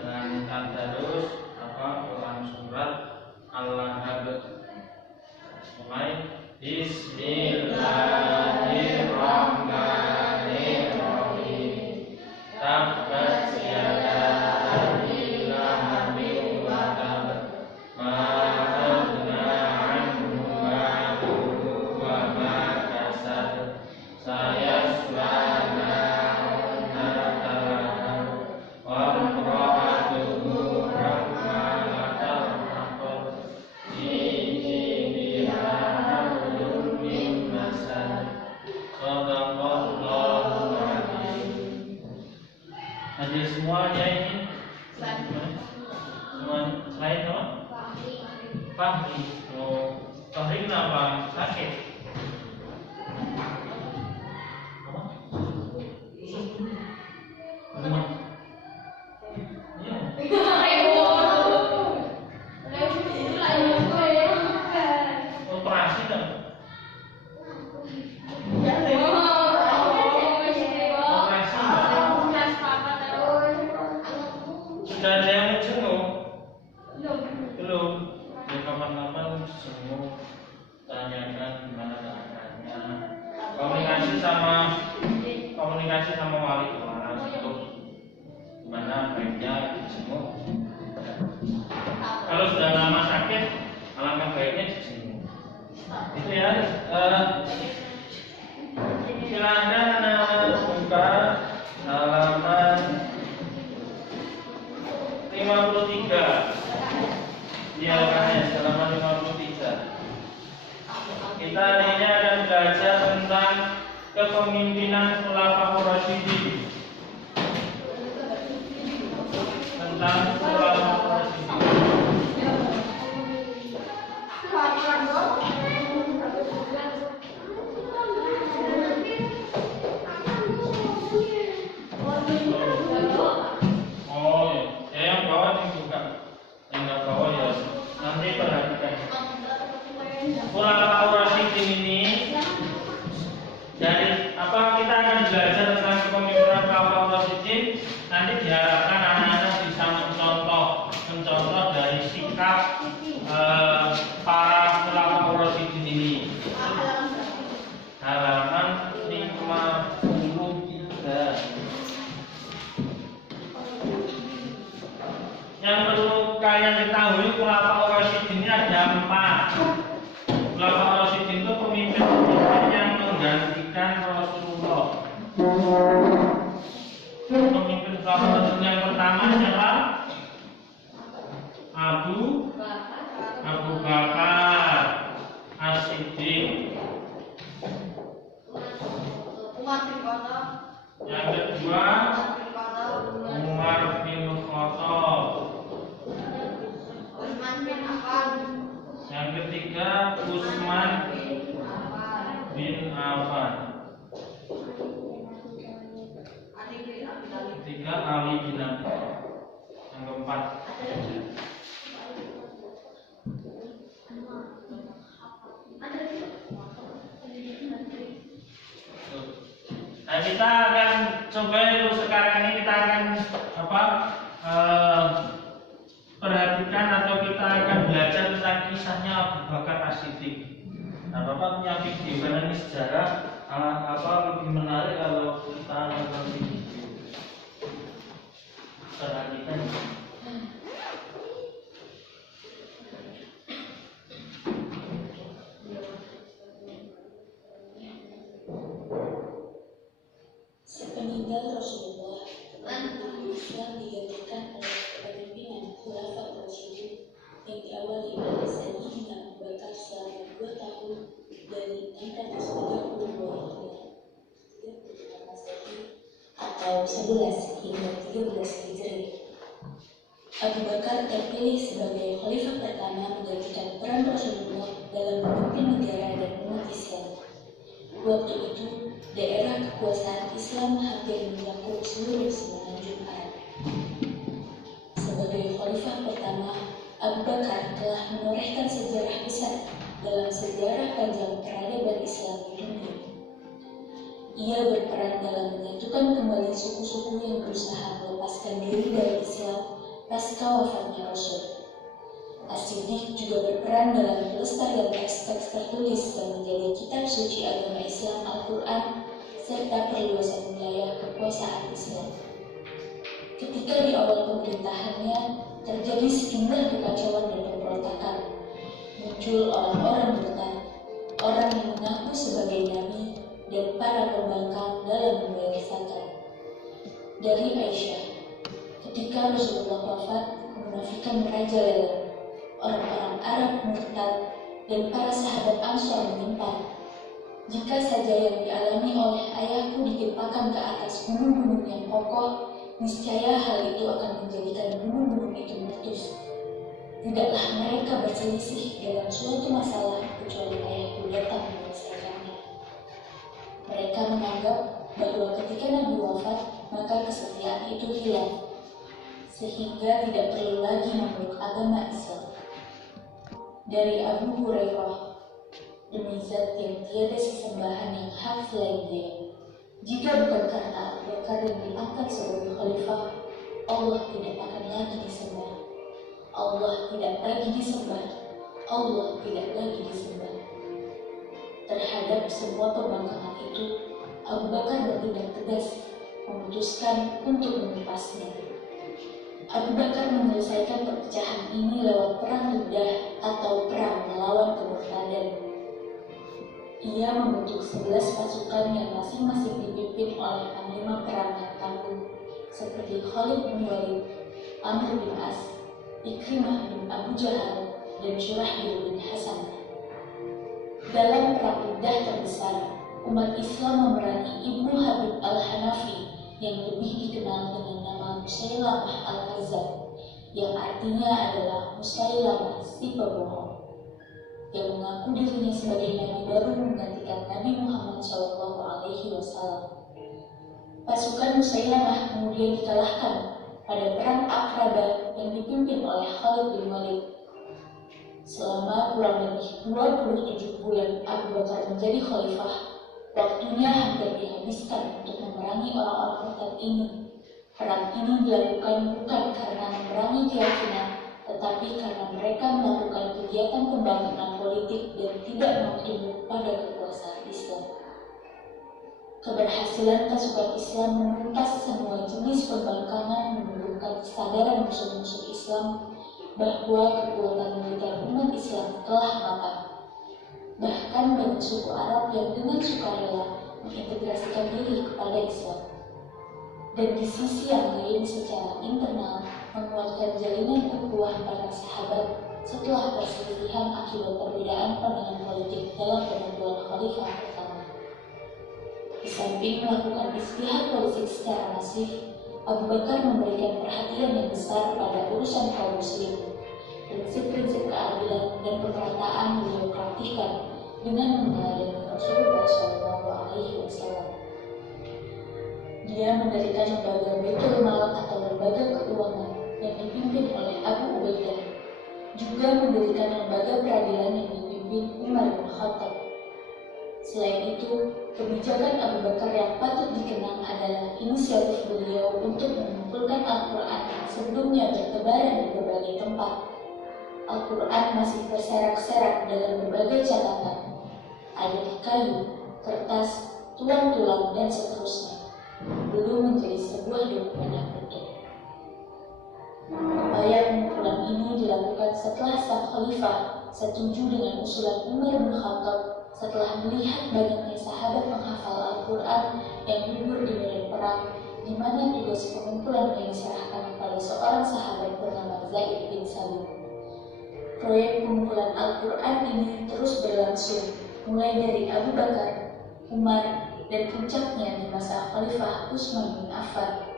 dengan tadarus ulang surat Al-Lahab. Mulai Bismillahirrahmanirrahim. Tabbat yada abi lahabin wa tab. Ma aghna anhu maluhu wa ma kasab. Sayasla naran talahab. Wa imra'atuhu hammalatal hatab. Fi jidiha hablum min masad. Shadaqallahu adzim. Hadir semuanya ini? Semua selain apa? Fahri. Oh, Fahri kenapa? Sakit? Apa? Rumah? Operasi kan? Sudah ada yang jenguk? Belum. Ya kapan-kapan jenguk, tanyakan gimana keadaannya. Komunikasi sama wali kelas untuk gimana baiknya dijenguk. Kalau sudah lama sakit, alangkah baiknya dijenguk. Itu ya. Silakan buka halaman 53. Silakan halaman 53. Kita hari ini akan belajar tentang kepemimpinan Khulafaur Rasyidin. Tentang Khulafaur Rasyidin. Oh, ya yang bawah yang buka, yang nggak bawah ya nanti perhatikan. Khulafaur Rasyidin ini dari apa kita akan belajar tentang kepemimpinan Khulafaur Rasyidin. Nanti diharapkan anak-anak bisa mencontoh dari sikap para Khulafaur Rasyidin ini. Halaman 53. Yang perlu kalian ketahui, Khulafaur Rasyidin ini ada 4. Khulafaur Rasyidin itu pemimpin-pemimpin yang menggantikan Rasulullah. Pemimpin Khulafaur Rasyidin yang pertama adalah Abu Bakar As-Siddiq. Yang kedua Umar bin Khattab. Yang ketiga Utsman bin Affan. Ketiga Ali bin Abi Thalib. Yang keempat nah, kita akan coba dulu sekarang ini kita akan perhatikan atau kita akan belajar tentang kisahnya Abu Bakar As-Siddiq. Nah, Bapak punya video karena ini sejarah lebih menarik kalau kita nonton video. Perhatikan. Sepeninggal Rasulullah, Islam digantikan oleh kepemimpinan Khulafaur Rasyidin yang diawali oleh Sayyidina Abu Bakar selama 2 tahun dari 632 Masehi atau 11 hingga 13 Hijriah. Abu Bakar terpilih sebagai khalifah pertama menggantikan peran Rasulullah dalam memimpin negara dan umat Islam. Waktu itu, daerah kekuasaan Islam hampir mencakup seluruh semenanjung Arab. Sebagai khalifah pertama, Abu Bakar telah menorehkan sejarah besar dalam sejarah panjang peradaban Islam di dunia. Ia berperan dalam menyatukan kembali suku-suku yang berusaha melepaskan diri dari Islam pasca wafatnya Rasul. As-Siddiq juga berperan dalam pelestarian teks-teks tertulis dan menjaga kitab suci agama Islam Al-Quran serta perluasan wilayah kekuasaan Islam. Ketika di awal pemerintahannya terjadi sejumlah kekacauan dan pemberontakan, muncul orang-orang murtad, orang yang mengaku sebagai nabi dan para pembangkang dalam membayar zakat. Dari Aisyah, ketika Rasulullah wafat, kemunafikan merajalela. Orang-orang Arab murtad dan para sahabat Ansor menyimpang. Jika saja yang dialami oleh ayahku ditimpakan ke atas gunung-gunung yang kokoh, niscaya hal itu akan menjadikan gunung-gunung itu meletus. Tidaklah mereka berselisih dalam suatu masalah kecuali ayahku datang menyelesaikannya. Mereka menganggap bahwa ketika Nabi wafat, maka kesetiaan itu hilang, sehingga tidak perlu lagi memeluk agama Islam. Dari Abu Hurairah, demi zat yang tiada sesembahan yang hak selain Dia, jika bukan karena Abu Bakar yang diangkat sebagai khalifah, Allah tidak akan lagi disembah. Allah tidak lagi disembah. Allah tidak lagi disembah. Terhadap semua pembangkangan itu, Abu Bakar bertindak tegas, memutuskan untuk menepasnya. Abu Bakar menyelesaikan perpecahan ini lewat perang Riddah atau perang melawan kemurtadan. Ia membentuk 11 pasukan yang masing-masing dipimpin oleh panglima perang yang tangguh, seperti Khalid bin Walid, Amr bin As, Ikrimah bin Abu Jahal, dan Syurahbil bin Hasan. Dalam perang Riddah terbesar, umat Islam memerangi Ibnu Habib al-Hanafi yang lebih dikenal dengan nama Musailamah al-Kazzab, yang artinya adalah Musailamah si pembohong, yang mengaku dirinya sebagai nabi baru menggantikan Nabi Muhammad SAW. Pasukan Musailamah kemudian dikalahkan pada perang Aqrabah yang dipimpin oleh Khalid bin Walid. Selama kurang lebih 27 bulan Abu Bakar menjadi khalifah, waktunya hampir dihabiskan untuk memerangi orang-orang murtad ini. Perang ini dilakukan bukan karena memerangi keyakinan, tetapi karena mereka melakukan kegiatan pembangkangan politik dan tidak mau tunduk pada kekuasaan Islam. Keberhasilan pasukan Islam menuntas semua jenis pembangkangan menumbuhkan kesadaran musuh-musuh Islam bahwa kekuatan militer umat Islam telah matang. Bahkan banyak suku Arab yang dengan sukarela mengintegrasikan diri kepada Islam. Dan di sisi yang lain secara internal menguatkan jalinan ukhuwah para sahabat setelah perselisihan akibat perbedaan pandangan politik dalam penentuan khalifah pertama. Di samping melakukan istihad politik secara masif, Abu Bakar memberikan perhatian yang besar pada urusan kaum muslim. Prinsip-prinsip keadilan dan pemerataan beliau praktikkan dengan meneladani Rasulullah SAW. Dia mendirikan lembaga Baitul Mal atau lembaga keuangan yang dipimpin oleh Abu Ubaidah, juga mendirikan lembaga peradilan yang dipimpin Umar bin Khattab. Selain itu, kebijakan Abu Bakar yang patut dikenang adalah inisiatif beliau untuk mengumpulkan Al-Quran yang sebelumnya bertebaran di berbagai tempat. Al-Quran masih terserak-serak dalam berbagai catatan, ada di kayu, kertas, tulang-tulang, dan seterusnya. Belum menjadi sebuah dokumen yang utuh. Upaya pengumpulan ini dilakukan setelah sang khalifah setuju dengan usulan Umar bin Khattab setelah melihat banyaknya sahabat menghafal Al-Quran yang gugur di medan perang, di mana tugas pengumpulannya diserahkan kepada seorang sahabat bernama Zaid bin Sabit. Proyek pengumpulan Al-Quran ini terus berlangsung, mulai dari Abu Bakar, Umar, dan puncaknya di masa Khalifah Utsman bin Affan.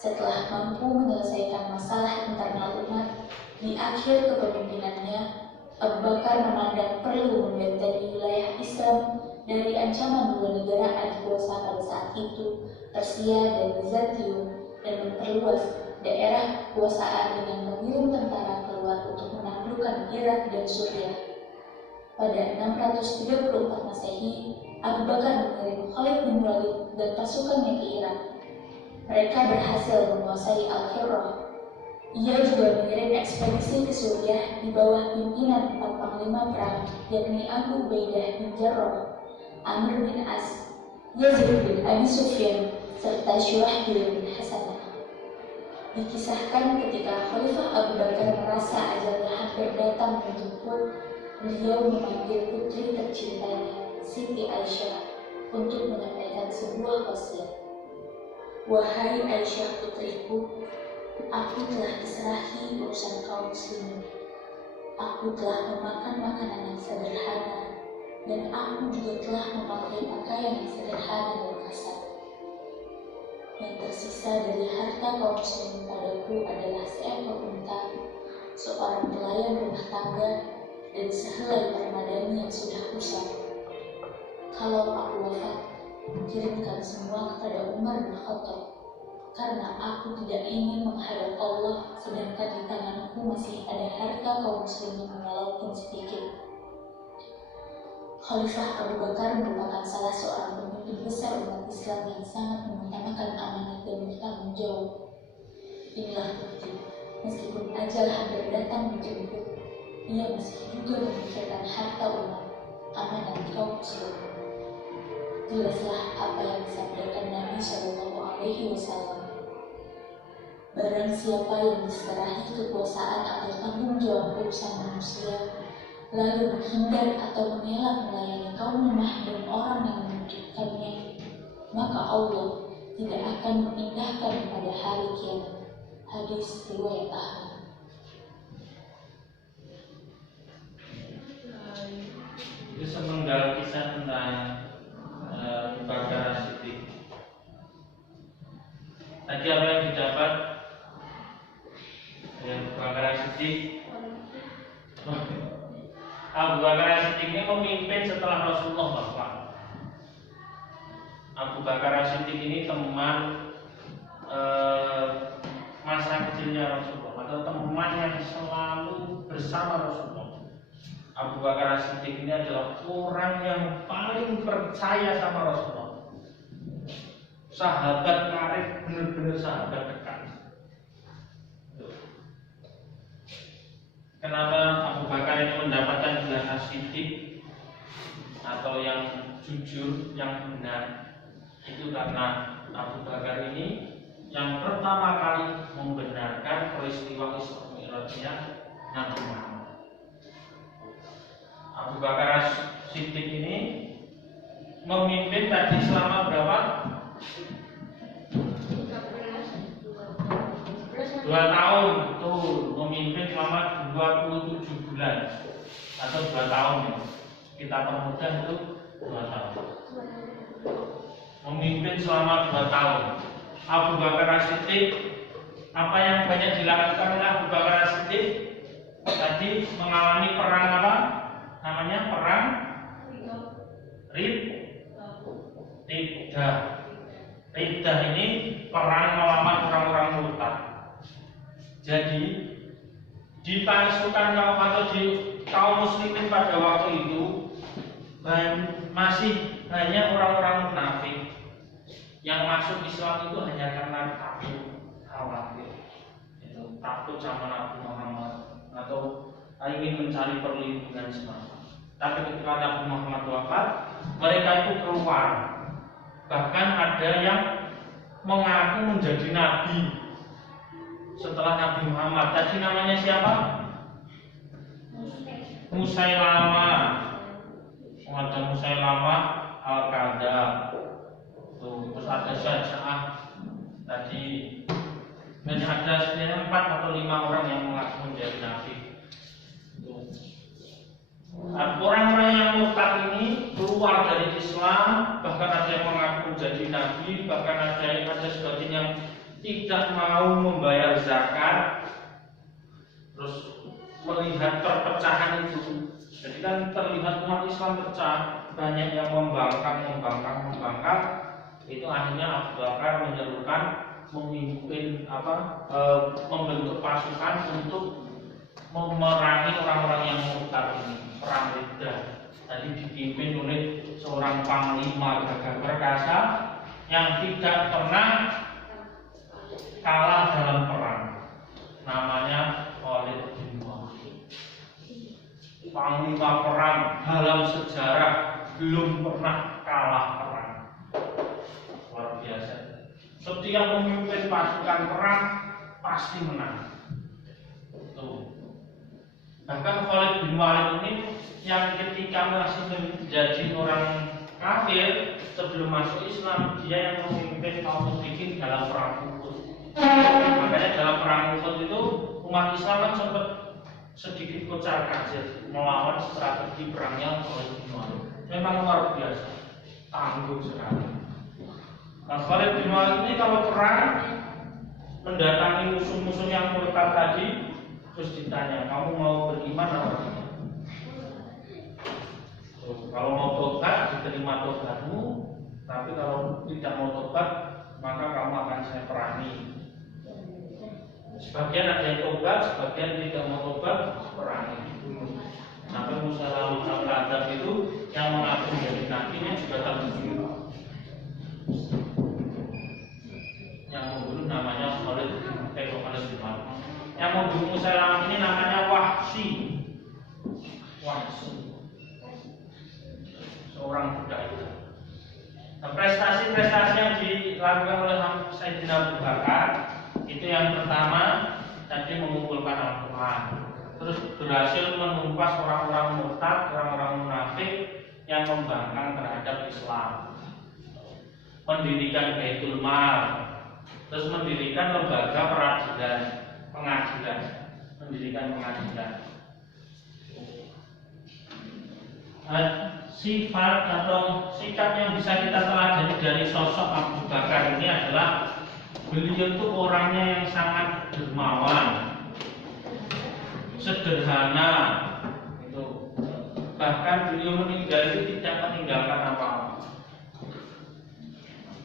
Setelah mampu menyelesaikan masalah internal umat, di akhir kepemimpinannya, Abu Bakar memandang perlu membentengi wilayah Islam dari ancaman dua negara adikuasa pada saat itu, Persia dan Bizantium, dan memperluas daerah kekuasaan dengan mengirim tentara keluar untuk menaklukkan Irak dan Suriah. Pada 634 Masehi, Abu Bakar mengirim Khalid bin Walid dan pasukannya ke Irak. Mereka berhasil menguasai Al-Hirrah. Ia juga mengirim ekspedisi ke Suriah di bawah pimpinan 4 panglima perang, yakni Abu Ubaidah bin Jarrah, Amr bin As, Yazid bin Abi Sufyan, serta Syurahbil bin Hasanah. Dikisahkan ketika Khalifah Abu Bakar merasa ajalnya hampir datang menjemput, beliau memanggil putri tercintanya, Siti Aisyah, untuk menyampaikan sebuah wasiat. Wahai Aisyah putriku, aku telah diserahi urusan kaum muslimin. Aku telah memakan makanan yang sederhana, dan aku juga telah memakai pakaian yang sederhana dan kasar. Yang tersisa dari harta kaum muslimin padaku adalah seekor unta, seorang pelayan rumah tangga, dan sehelai permadani yang sudah usang. Kalau aku wafat, kirimkan semua kepada Umar bin Khattab, karena aku tidak ingin menghadap Allah sedangkan di tanganku masih ada harta kaum muslimin walaupun sedikit. Khalifah Abu Bakar merupakan salah seorang pemimpin besar umat Islam yang sangat mengutamakan amanah dan bertanggung jawab. Inilah bukti, meskipun ajal hampir datang menjemput, ia masih juga memikirkan harta umat, amanah kaum muslimin. Jelaslah apa yang disampaikan Nabi SAW. Barang siapa yang diserahi kekuasaan atau tanggung jawab urusan manusia, lalu menghindar atau mengelak melayani kaum lemah dan orang yang membutuhkannya, maka Allah tidak akan memindahkan pada hari kiamat. Hadis riwayat Ahmad. Itu sepenggal kisah tentang Abu Bakar As-Siddiq. Tadi apa yang didapat? Abu Bakar As-Siddiq. Abu Bakar As-Siddiq ini memimpin setelah Rasulullah wafat. Abu Bakar As-Siddiq ini teman masa kecilnya Rasulullah, atau teman yang selalu bersama Rasulullah. Abu Bakar As-Siddiq ini adalah orang yang paling percaya sama Rasulullah. Sahabat karib, benar-benar sahabat dekat. Kenapa Abu Bakar ini mendapatkan gelar As-Siddiq atau yang jujur, yang benar? Itu karena Abu Bakar ini yang pertama kali membenarkan peristiwa Isra Mi'rajnya Nabi Muhammad. Abu Bakar As-Siddiq ini memimpin tadi selama berapa? 2 tahun, betul, memimpin selama 27 bulan atau 2 tahun ya. Kita permudah itu 2 tahun. Memimpin selama 2 tahun. Abu Bakar As-Siddiq, apa yang banyak dilakukan oleh Abu Bakar As-Siddiq? Tadi mengalami perang apa? Namanya perang Riddah. Riddah ini perang melawan orang-orang murtad. Jadi di pasukan kaum atau di kaum muslimin pada waktu itu masih hanya orang-orang munafik. Yang masuk Islam itu hanya karena takut, khawatir, itu takut sama Nabi Muhammad atau ingin mencari perlindungan semata. Tapi ketika Nabi Muhammad wafat, mereka itu keluar. Bahkan ada yang mengaku menjadi nabi setelah Nabi Muhammad. Tadi namanya siapa? Musailamah. Ada Musailamah Al-Kadzdzab. Terus ada Syaja'ah. Tadi ada sekitar 4 atau 5 orang yang mengaku menjadi nabi. Orang-orang yang murtad ini keluar dari Islam, bahkan ada yang mengaku menjadi nabi, bahkan ada sebagian yang tidak mau membayar zakat. Terus melihat perpecahan itu, jadi kan terlihat umat Islam pecah, banyak yang membangkang. Itu akhirnya Abu Bakar menyerukan memimpin membentuk pasukan untuk memerangi orang-orang yang murtad ini, perang Riddah. Tadi dipimpin oleh seorang panglima gagah perkasa yang tidak pernah kalah dalam perang. namanya Khalid bin Walid. Panglima perang dalam sejarah, belum pernah kalah perang. Luar biasa. Setiap pemimpin pasukan perang pasti menang. Tuh. Bahkan Khalid bin Walid ini yang ketika masih menjadi orang kafir sebelum masuk Islam, dia yang memimpin kaum musyrikin dalam perang Uhud. Makanya dalam perang Uhud itu umat Islam kan sempat sedikit kocar kacir melawan strategi perangnya Khalid bin Walid. Memang luar biasa, tangguh sekali. Nah, Khalid bin Walid ini kalau perang mendatangi musuh-musuh yang murtad tadi, terus ditanya, kamu mau beriman atau tidak? Kalau mau tobat, diterima tobatmu. Tapi kalau tidak mau tobat, maka kamu akan saya perangi. Sebagian ada yang tobat, sebagian tidak mau tobat, perangi. Sampai Musa al-Kadzab itu yang mengaku menjadi nabi ini juga terbunuh. Yang membunuh namanya Khalid bin Walid. Yang membunuh Musa ini namanya Wahsy. Seorang budak itu. Nah, prestasi-prestasi yang dilakukan oleh Sayyidina Abu Bakar itu yang pertama tadi mengumpulkan Al-Quran, terus berhasil menumpas orang-orang murtad, orang-orang munafik yang membangkang terhadap Islam, mendirikan Baitul Mal, terus mendirikan lembaga pengadilan, mendirikan pengadilan. Sifat atau sikap yang bisa kita teladani dari sosok Abu Bakar ini adalah beliau itu orangnya yang sangat dermawan, sederhana, itu. Bahkan beliau meninggal itu tidak meninggalkan apa-apa.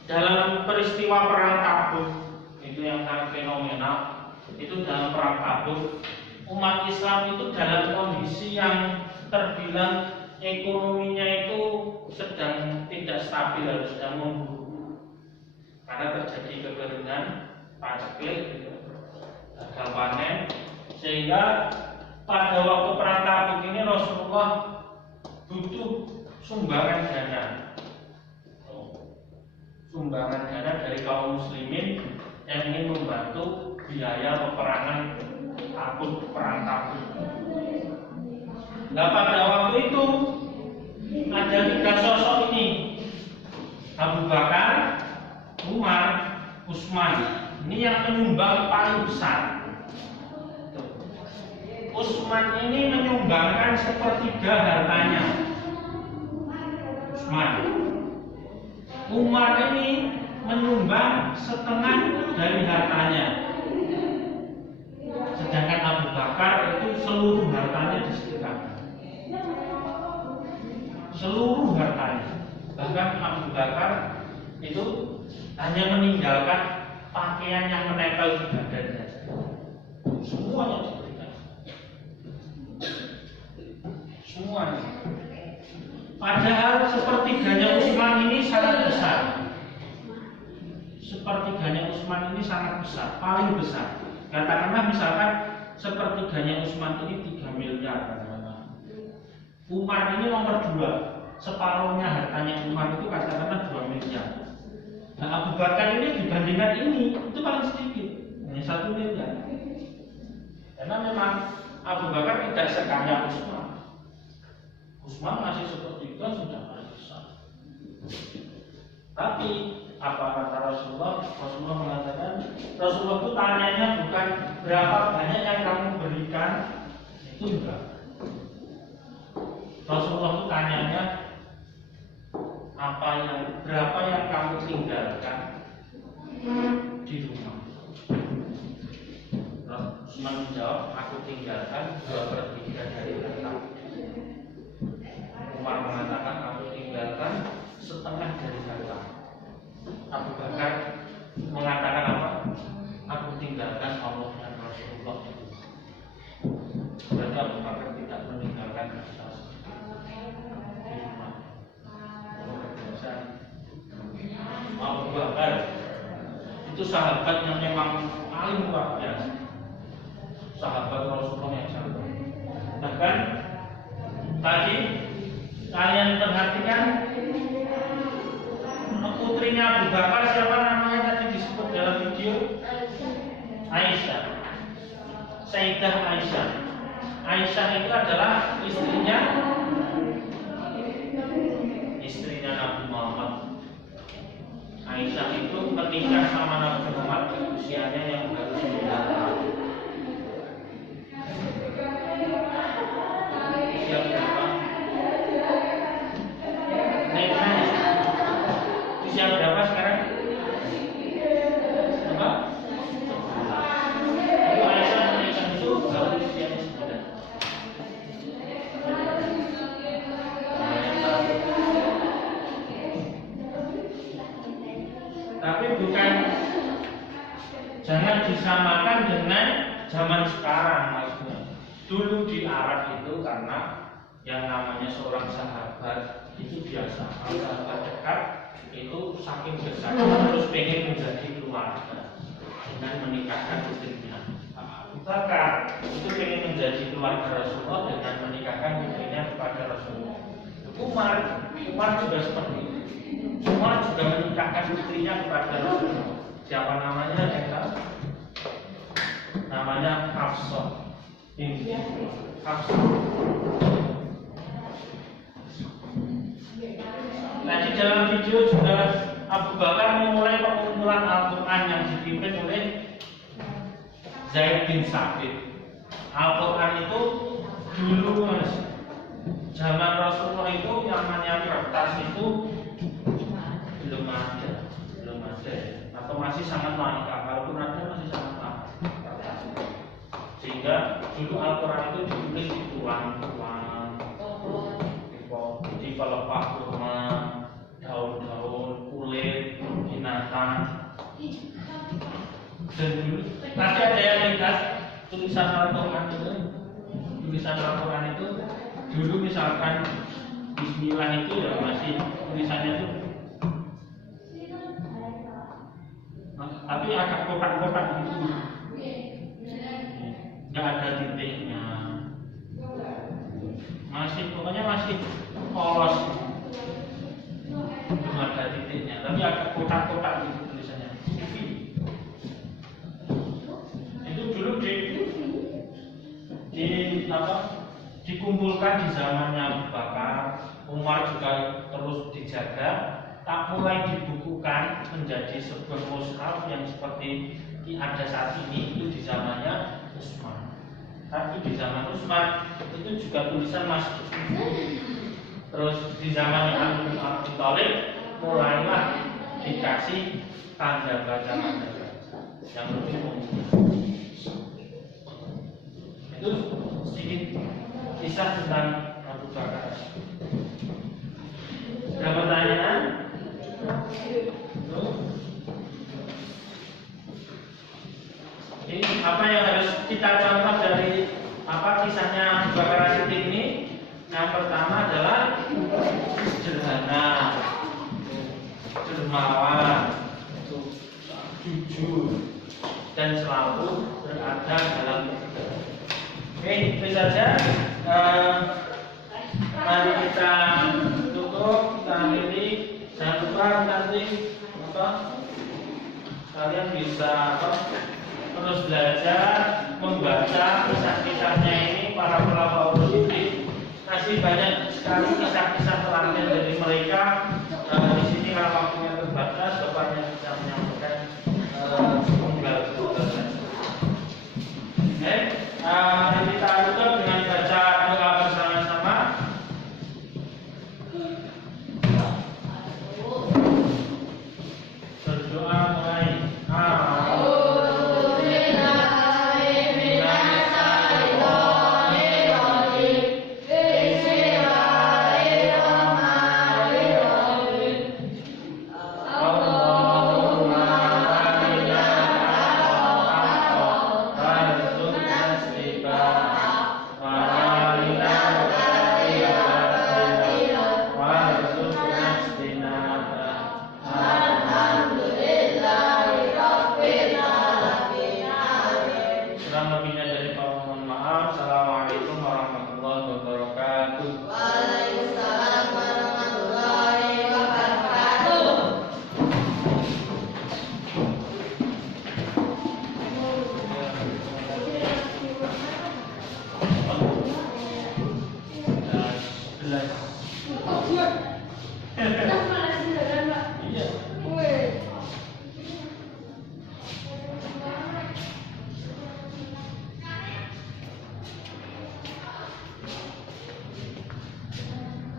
Dalam peristiwa perang Tabuk itu yang sangat fenomenal, itu dalam perang Tabuk umat Islam itu dalam kondisi yang terbilang ekonominya itu sedang tidak stabil, sedang memburuk karena terjadi kekeringan, paceklik, gagal panen, sehingga pada waktu perang Tabuk ini Rasulullah butuh sumbangan dana dari kaum muslimin yang ingin membantu biaya peperangan perang Tabuk. Nah, pada waktu itu ada 3 sosok ini, Abu Bakar, Umar, Utsman. Ini yang menyumbang paling besar. Utsman ini menyumbangkan 1/3 hartanya. Utsman. Umar ini menyumbang 1/2 dari hartanya. Sedangkan Abu Bakar itu seluruh hartanya disedekahkan. Seluruh hartanya. Bahkan Abu Bakar itu hanya meninggalkan pakaian yang menempel di badannya. Semuanya diberikan. Semuanya. Padahal sepertiganya Utsman ini sangat besar. Paling besar. Katakanlah misalkan sepertiganya Utsman ini 3 miliar. Umar ini nomor 2, separuhnya hartanya Umar itu katakanlah 2 miliar. Nah, Abu Bakar ini dibandingkan ini itu paling sedikit, hanya 1 miliar. Karena memang Abu Bakar tidak sekaya Utsman. Utsman masih seperti itu sudah paling besar. Tapi apa kata Rasulullah? Rasulullah mengatakan, Rasulullah itu tanyanya bukan berapa banyak yang kamu berikan, itu enggak. Rasulullah itu tanyanya berapa yang kamu tinggalkan di rumah. Rasulullah menjawab, aku tinggalkan 2/3 dari harta. Umar mengatakan, aku tinggalkan 1/2 dari harta. Abu Bakar mengatakan apa? Aku tinggalkan Allah dan Rasulullah. Berarti Abu Bakar tidak meninggalkan harta. Abu Bakar itu sahabat yang memang paling luar biasa. sahabat Rasulullah yang sangat. Bahkan tadi kalian perhatikan putrinya Abu Bakar siapa namanya tadi disebut dalam video? Aisyah. Sayyidah Aisyah. Aisyah itu adalah istrinya Nabi Muhammad. Aisyah itu menikah sama Nabi Muhammad usianya yang baru 9 tahun. Usia berapa? Naik. Usia berapa sekarang? Apa? Ibu Aisyah menikah itu baru usianya 9. Tapi bukan, jangan disamakan dengan zaman sekarang maksudnya. Dulu di Arab itu karena yang namanya seorang sahabat itu biasa, kalau sahabat dekat itu saking besar terus pengen menjadi keluarga dengan menikahkan istrinya. Abu Bakar itu pengen menjadi keluarga Rasulullah dengan menikahkan istrinya kepada Rasulullah. Umar juga seperti itu. Umar juga menikahkan istrinya kepada Rasulullah. Siapa namanya? Yang tahu? Namanya Hafsah. Hafsah. Nah di dalam video juga Abu Bakar memulai pengumpulan Al-Quran yang dipimpin oleh Zaid bin Sabit. Al-Quran itu dulu mas, zaman Rasulullah itu yang namanya kertas itu belum ada ya. Atau masih sangat langka, kalaupun ada masih sangat langka. Sehingga dulu Al-Quran itu ditulis di tulang-tulang, di pelepah kurma, daun-daun, kulit, binatang. Dan dulu pasti ada yang lihat tulisan Al-Quran itu dulu misalkan Bismillah itu ya masih tulisannya itu tapi agak kotak-kotak gitu, nggak ada titiknya, pokoknya masih polos, belum ada titiknya, tapi agak kotak-kotak gitu tulisannya. Itu dulu dikumpulkan di zamannya Abu Bakar. Umar juga terus dijaga, tak mulai dibukukan menjadi sebuah mushaf yang seperti ada saat ini itu di zamannya Utsman. Tapi di zaman Utsman itu juga tulisan masih. Terus di zamannya Ali bin Abi Thalib mulailah dikasih tanda baca yang lebih umum. Itu sedikit kisah tentang Abu Bakar. Ada pertanyaan? Ini apa yang harus kita contoh dari kisahnya Abu Bakar As-Siddiq ini? Yang pertama adalah sederhana, dermawan, jujur, dan selalu berada dalam kebenaran. Oke, itu saja. Mari kita tutup, kita akhiri. Jangan lupa nanti kalian bisa terus belajar membaca kisah-kisahnya ini para pelapor ini. Masih banyak sekali kisah-kisah terakhir dari mereka. Di sini kalau waktunya terbatas, bapaknya bisa menyampaikan sepenggal saja. Oke, kita tutup dengan baca doa bersama-sama. Berdoa mulai. Bye. dari Bapak mohon maaf. Assalamualaikum warahmatullahi wabarakatuh. Waalaikumsalam warahmatullahi wabarakatuh. Ya, 11.